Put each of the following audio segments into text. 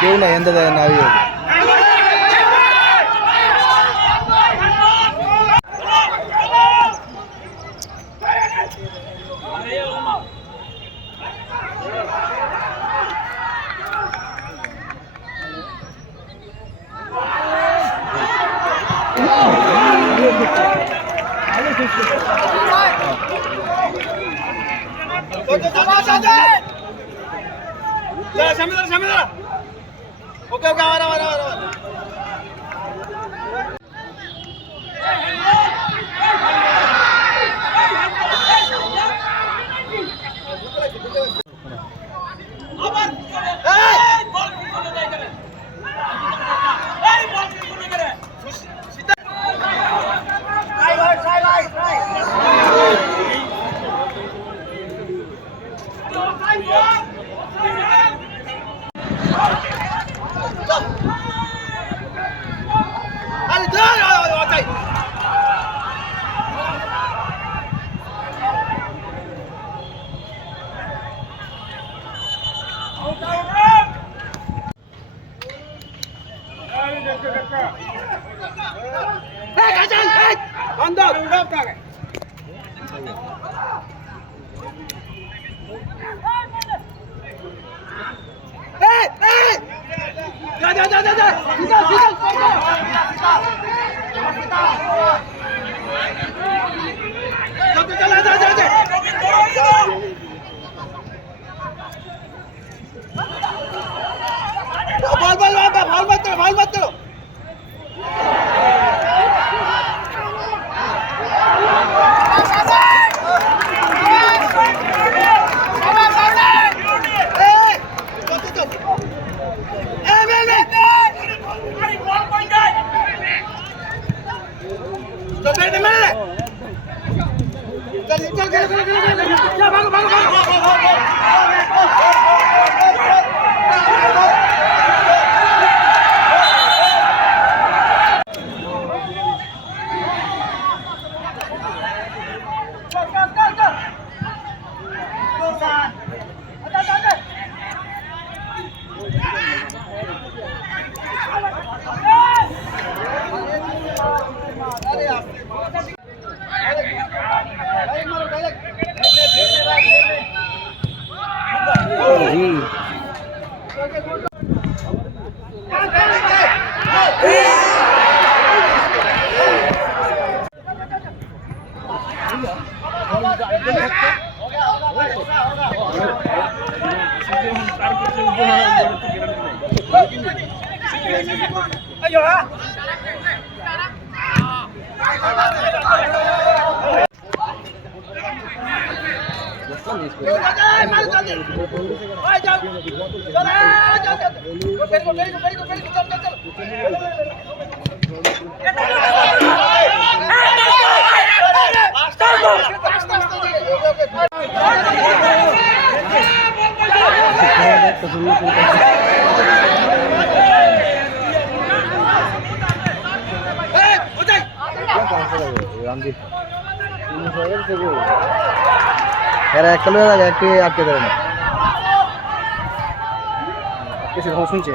কেউ না এনতে দেয় না ওকে ওকে আবার আবার আবার এরা একটা লোক আগে একটি আটকে দেবে না সেরকম শুনছে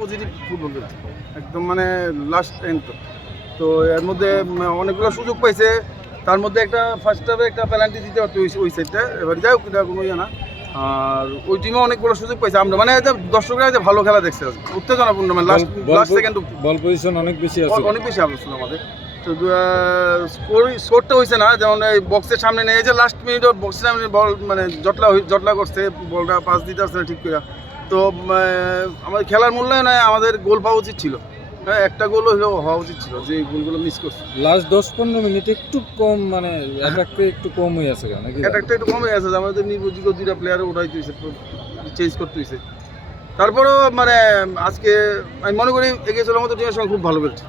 পজিটিভ ফুটবল খেলছে একদম মানে লাস্ট এন্ড তো এর মধ্যে অনেকগুলো সুযোগ পাইছে তার মধ্যে একটা ফার্স্ট হাফে একটা পেনাল্টি দিতে পারতো ওই সাইডটা এবার যাই হোক এটা কোনো ইয়ে না আর ওই টিমে অনেকগুলো সুযোগ পাইছে আমরা মানে দর্শকরা যে ভালো খেলা দেখছে উত্তেজনাপূর্ণ মানে লাস্ট সেকেন্ড বল পজিশন অনেক বেশি ভালো ছিল আমাদের তো স্কোরটা হয়েছে না যেমন এই বক্সের সামনে নিয়ে যে লাস্ট মিনিট বক্সের সামনে বল মানে জটলা করছে বলটা পাস দিতে আসছে না ঠিক করে তো আমাদের খেলার মূল্যায়নে আমাদের গোল পাওয়া উচিত ছিল হ্যাঁ একটা গোল হওয়া উচিত ছিল যে গোলগুলো মিস করছে লাস্ট 10-15 মিনিট একটু কম মানে অ্যাটাকটা একটু কম হয়ে আছে কেন নাকি অ্যাটাকটা একটু কম হয়ে আছে আমাদের নির্ভরযোগ্য দুইটা প্লেয়ারও উঠাইতে হয়েছে চেঞ্জ করতে হয়েছে তারপরেও মানে আজকে আমি মনে করি এগিয়ে চলার মতো টিমের সঙ্গে খুব ভালো খেলছে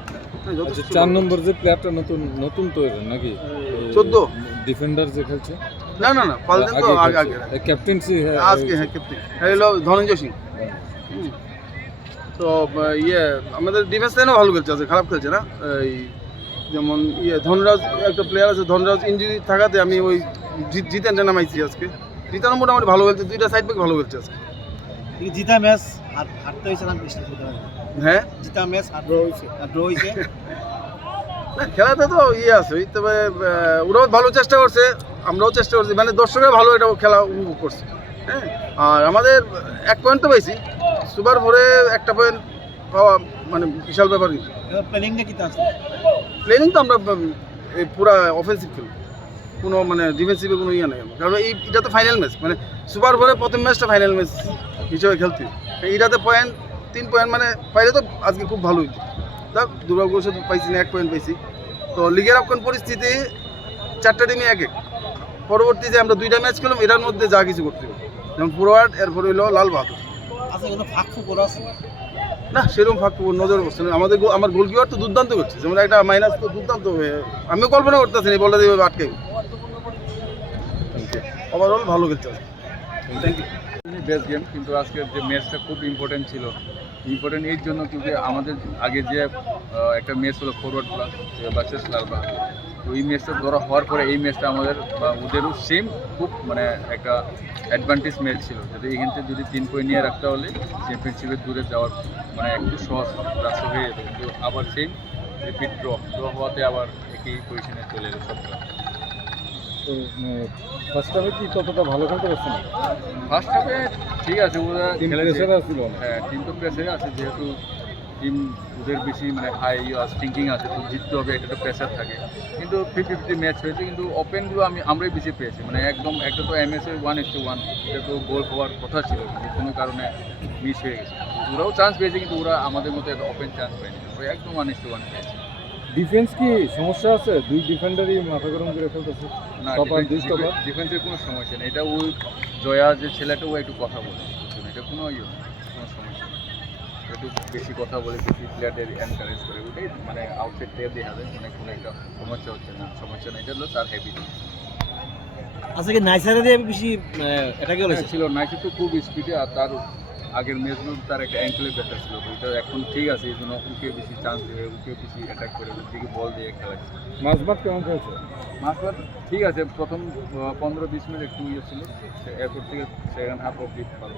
4 নম্বর যে প্লেয়ারটা নতুন তৈরি নাকি 14 ডিফেন্ডার যে খেলছে না পালদেন তো আগে ক্যাপ্টেন্সি আজকে হ্যাঁ ক্যাপ্টেন হলো ধনঞ্জয় সিং তো আমাদের ডিফেন্স লাইনও ভালো খেলছে আছে খারাপ খেলছে না এই যেমন ধনরাজ একটা প্লেয়ার আছে ধনরাজ ইঞ্জুরি থাকাতে আমি ওই জিতেনটা নামাইছি আজকে জিতানো মোটামুটি ভালো খেলছে দুইটা সাইড ব্যাক ভালো খেলছে আজকে জিতা ম্যাচ আর হারতে হয়েছে না হ্যাঁ জিতা ম্যাচ আর ড্র হয়েছে না খেলাতে তো আছে তবে ওরাও ভালো চেষ্টা করছে আমরাও চেষ্টা করছি মানে দর্শকরা ভালো এটা খেলা উপভোগ করছে হ্যাঁ আর আমাদের 1 পয়েন্ট তো পাইছি সুপার ফোরে 1টা পয়েন্ট পাওয়া মানে বিশাল ব্যাপার কিন্তু প্ল্যানিংটা কি আছে প্ল্যানিং তো আমরা পুরা অফেন্সিভ খেলব কোনো মানে ডিফেন্সিভে কোনো ইয়ে নেই কারণ এটা তো ফাইনাল ম্যাচ মানে সুপার ফোরে প্রথম ম্যাচটা ফাইনাল ম্যাচ হিসেবে খেলতে এইটাতে 3 পয়েন্ট মানে পাইলে তো আজকে খুব ভালো হইতো দেখ দুর্গাপুর সাথে পাইছি না 1 পয়েন্ট পাইছি তো লিগের এখন পরিস্থিতি 4টা টিমে 1-1 পরবর্তী যে আমরা 2টা ম্যাচ খেলাম এটার মধ্যে যা কিছু করতে হবে যেমন ফরওয়ার্ড এরপর হইলো লাল বাহাদুর আচ্ছা কিন্তু ফাঁক ফুকর আছে না সেরকম ফাঁক নজর করছে না আমার গোলকিপার তো দুর্দান্ত করছে যেমন একটা মাইনাস তো দুর্দান্ত আমিও কল্পনা করতেছি না বলটা দিয়ে আটকে ওভারঅল ভালো খেলতে হবে থ্যাংক ইউ বেস্ট গেম কিন্তু আজকের যে ম্যাচটা খুব ইম্পর্টেন্ট ছিল ইম্পর্টেন্ট এর জন্য কিন্তু আমাদের আগে যে একটা ম্যাচ হলো ফরওয়ার্ড ভার্সেস লালবা, তো এই ম্যাচটা ধরা হওয়ার পরে এই ম্যাচটা আমাদের বা ওদেরও সেম খুব মানে একটা অ্যাডভান্টেজ ম্যাচ ছিল, যাতে এখান থেকে যদি 3 পয়েন্ট নিয়ে রাখতে হলে চ্যাম্পিয়নশিপের দূরে যাওয়ার মানে একটু সহজ রাস্তা হয়ে যেত, কিন্তু আবার সেম রিপিট ড্র হওয়াতে আবার একই পজিশনে চলে এলো সবটা। তো ফার্স্ট হাফে কি ততটা ভালো খেলতে পারছে না? ফার্স্ট হাফে ঠিক আছে, ওরা টিম খেলেছে। প্রেসারে ছিল না। হ্যাঁ, টিম তো প্রেসারে আছে, যেহেতু টিম ওদের বেশি মানে হাই থিঙ্কিং আছে, তো জিততে হবে, এটা তো প্রেসার থাকে। কিন্তু 50-50 ম্যাচ হয়েছে, কিন্তু ওপেনগুলো আমরাই বেশি পেয়েছি, মানে একদম একটা তো এমএস এর 1:1, এটা তো গোল হওয়ার কথা ছিল, কিন্তু কোনো কারণে মিস হয়ে গেছে। ওরাও চান্স পেয়েছে, কিন্তু ওরা আমাদের মতো একটা ওপেন চান্স পায়নি, ওরা একদম 1:1 পেয়েছে। ডিফেন্স কি সমস্যা আছে? দুই ডিফেন্ডারই মাথা গরম করে খেলতেছে। না, স্টপার, দুই স্টপার। ডিফেন্সের কোনো সমস্যা নেই, এটা ওই জয়া যে ছেলেটা ও একটু কথা বলে, এটা কোনো কোনো সমস্যা নেই, একটু বেশি কথা বলে, বেশি প্লেয়ারদের এনকারেজ করে, ওটাই মানে আউটসাইড থেকে দেখা যায়, মানে কোনো একটা সমস্যা নেই, এটা হলো তার হ্যাবিট। আচ্ছা কি নাইসারে দিয়ে বেশি এটা কি হয়েছে? ছিল নাইসে তো খুব স্পিডে, আর তার আগের ম্যাচগুলো তার একটা অ্যাঙ্কেলের ব্যাপার ছিল, তো এটা এখন ঠিক আছে, এই জন্য ওকে বেশি চান্স দেবে, ওকে বেশি অ্যাটাক করে, ওর দিকে বল দিয়ে খেলাচ্ছে। মাঝমাঠ কেমন খেলছে? মাসবার ঠিক আছে, প্রথম 15-20 মিনিট একটু ইয়ে ছিল, এরপর থেকে সেকেন্ড হাফ অব্দি ভালো।